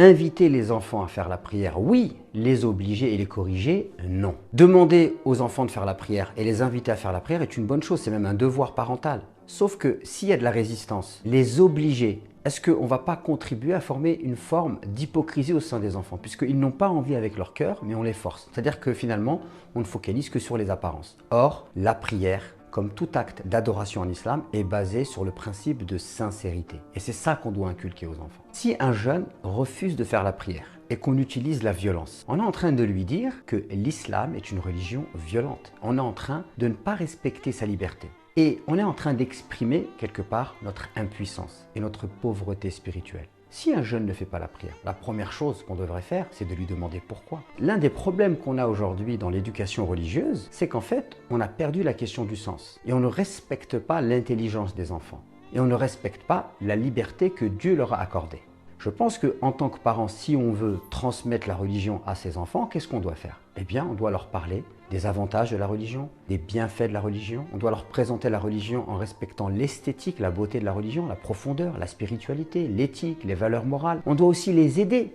inviter les enfants à faire la prière, oui. Les obliger et les corriger, non. Demander aux enfants de faire la prière et les inviter à faire la prière est une bonne chose, c'est même un devoir parental. Sauf que s'il y a de la résistance, les obliger, est-ce qu'on ne va pas contribuer à former une forme d'hypocrisie au sein des enfants? Puisqu'ils n'ont pas envie avec leur cœur, mais on les force. C'est-à-dire que finalement, on ne focalise que sur les apparences. Or, la prière, comme tout acte d'adoration en islam, est basé sur le principe de sincérité. Et c'est ça qu'on doit inculquer aux enfants. Si un jeune refuse de faire la prière et qu'on utilise la violence, on est en train de lui dire que l'islam est une religion violente. On est en train de ne pas respecter sa liberté. Et on est en train d'exprimer quelque part notre impuissance et notre pauvreté spirituelle. Si un jeune ne fait pas la prière, la première chose qu'on devrait faire, c'est de lui demander pourquoi. L'un des problèmes qu'on a aujourd'hui dans l'éducation religieuse, c'est qu'en fait, on a perdu la question du sens. Et on ne respecte pas l'intelligence des enfants. Et on ne respecte pas la liberté que Dieu leur a accordée. Je pense qu'en tant que parent, si on veut transmettre la religion à ses enfants, qu'est-ce qu'on doit faire? Eh bien, on doit leur parler des avantages de la religion, des bienfaits de la religion. On doit leur présenter la religion en respectant l'esthétique, la beauté de la religion, la profondeur, la spiritualité, l'éthique, les valeurs morales. On doit aussi les aider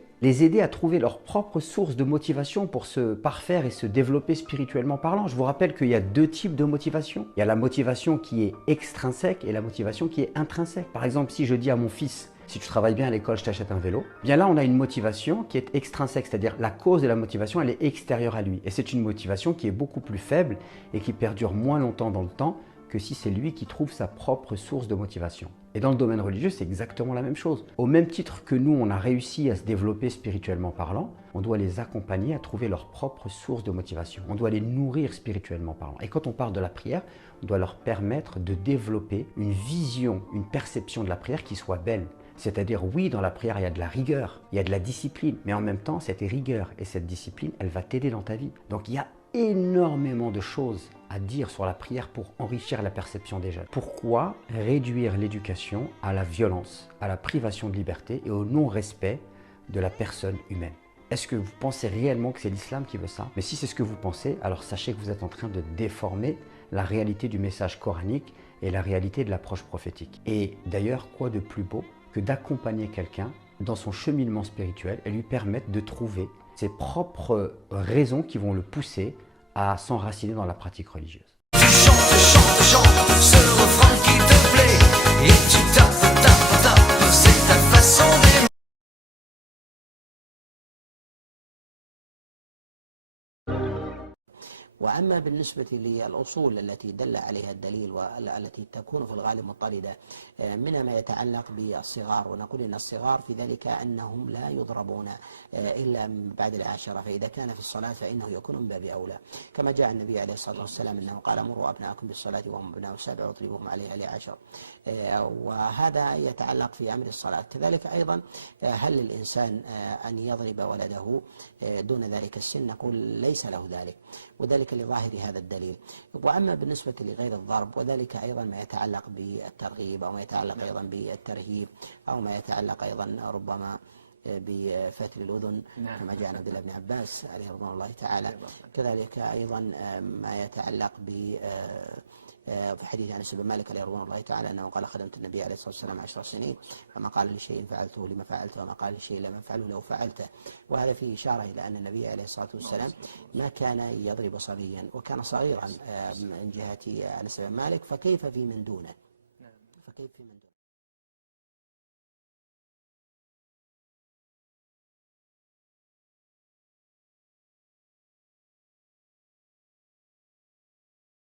à trouver leur propre source de motivation pour se parfaire et se développer spirituellement parlant. Je vous rappelle qu'il y a deux types de motivation. Il y a la motivation qui est extrinsèque et la motivation qui est intrinsèque. Par exemple, si je dis à mon fils, si tu travailles bien à l'école, je t'achète un vélo. Bien là, on a une motivation qui est extrinsèque, c'est-à-dire la cause de la motivation, elle est extérieure à lui. Et c'est une motivation qui est beaucoup plus faible et qui perdure moins longtemps dans le temps que si c'est lui qui trouve sa propre source de motivation. Et dans le domaine religieux, c'est exactement la même chose. Au même titre que nous, on a réussi à se développer spirituellement parlant, on doit les accompagner à trouver leur propre source de motivation. On doit les nourrir spirituellement parlant. Et quand on parle de la prière, on doit leur permettre de développer une vision, une perception de la prière qui soit belle. C'est-à-dire, oui, dans la prière, il y a de la rigueur, il y a de la discipline, mais en même temps, cette rigueur et cette discipline, elle va t'aider dans ta vie. Donc, il y a énormément de choses à dire sur la prière pour enrichir la perception des jeunes. Pourquoi réduire l'éducation à la violence, à la privation de liberté et au non-respect de la personne humaine? Est-ce que vous pensez réellement que c'est l'islam qui veut ça? Mais si c'est ce que vous pensez, alors sachez que vous êtes en train de déformer la réalité du message coranique et la réalité de l'approche prophétique. Et d'ailleurs, quoi de plus beau que d'accompagner quelqu'un dans son cheminement spirituel et lui permettre de trouver ses propres raisons qui vont le pousser à s'enraciner dans la pratique religieuse. Chante ce refrain qui te plaît et tu tapes, c'est ta façon d'aimer. وأما بالنسبة للأصول التي دل عليها الدليل والتي تكون في الغالب مضطردة منها ما يتعلق بالصغار، ونقول إن الصغار في ذلك أنهم لا يضربون إلا بعد العاشرة، فإذا كان في الصلاة فإنه يكون من باب أولى، كما جاء النبي عليه الصلاة والسلام أنه قال مروا أبناءكم بالصلاة وهم أبناء 7 واضربوهم عليها ل10. وهذا يتعلق في أمر الصلاة. كذلك أيضا هل للإنسان أن يضرب ولده دون ذلك السن؟ نقول ليس له ذلك، وذلك لظاهر هذا الدليل. وأما بالنسبة لغير الضرب، وذلك أيضا ما يتعلق بالترغيب أو ما يتعلق أيضا بالترهيب أو ما يتعلق أيضا ربما بفتل الأذن كما جاء عن عبد الله بن عباس عليه رضوان الله تعالى. كذلك أيضا ما يتعلق ب في حديث انس بن مالك عليه رضوان الله تعالى انه قال خدمت النبي عليه الصلاه والسلام 10 سنين فما قال لشيء فعلته لما فعلته وما قال لشيء لم افعله لو فعلته. وهذا فيه اشاره الى ان النبي عليه الصلاه والسلام ما كان يضرب صبيا وكان صغيرا من جهه انس بن مالك، فكيف في من دونه؟